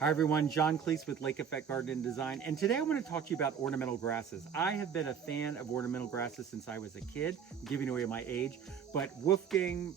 Hi everyone, John Cleese with Lake Effect Garden and Design, and today I want to talk to you about ornamental grasses. I have been a fan of ornamental grasses since I was a kid. I'm giving away my age, but Wolfgang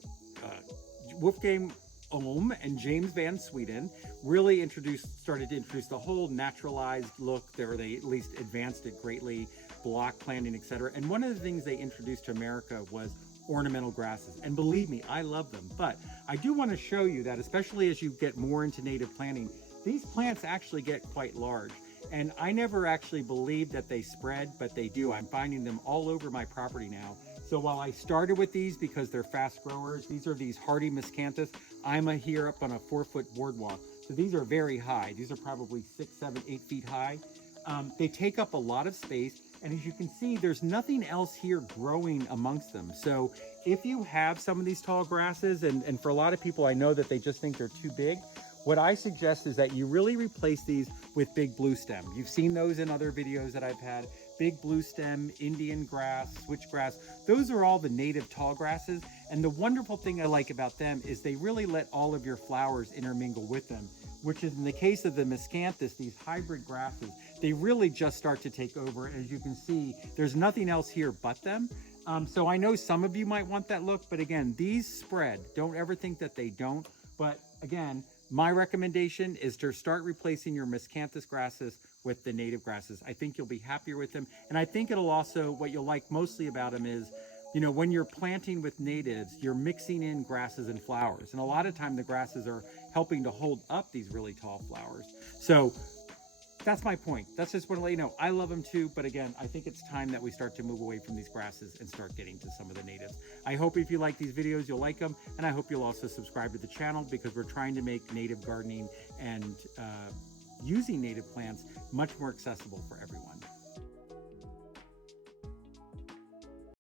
Oehme and James Van Sweden really started to introduce the whole naturalized look there. They at least advanced it greatly, block planting, etc. And one of the things they introduced to America was ornamental grasses. And believe me, I love them. But I do want to show you that, especially as you get more into native planting, these plants actually get quite large. And I never actually believed that they spread, but they do. I'm finding them all over my property now. So while I started with these because they're fast growers, these are these hardy miscanthus. I'm here up on a 4-foot boardwalk. So these are very high. These are probably 6, 7, 8 feet high. They take up a lot of space. And as you can see, there's nothing else here growing amongst them. So if you have some of these tall grasses, and for a lot of people, I know that they just think they're too big, what I suggest is that you really replace these with big blue stem. You've seen those in other videos that I've had. Big blue stem, Indian grass, switchgrass, those are all the native tall grasses. And the wonderful thing I like about them is they really let all of your flowers intermingle with them, which is in the case of the miscanthus, these hybrid grasses, they really just start to take over. As you can see, there's nothing else here but them. So I know some of you might want that look, but again, these spread. Don't ever think that they don't. But again, my recommendation is to start replacing your miscanthus grasses with the native grasses. I think you'll be happier with them. And I think it'll also, what you'll like mostly about them is, you know, when you're planting with natives, you're mixing in grasses and flowers. And a lot of time the grasses are helping to hold up these really tall flowers. So that's my point. That's just want to let you know, I love them too, but again, I think it's time that we start to move away from these grasses and start getting to some of the natives. I hope if you like these videos, you'll like them, and I hope you'll also subscribe to the channel because we're trying to make native gardening and using native plants much more accessible for everyone.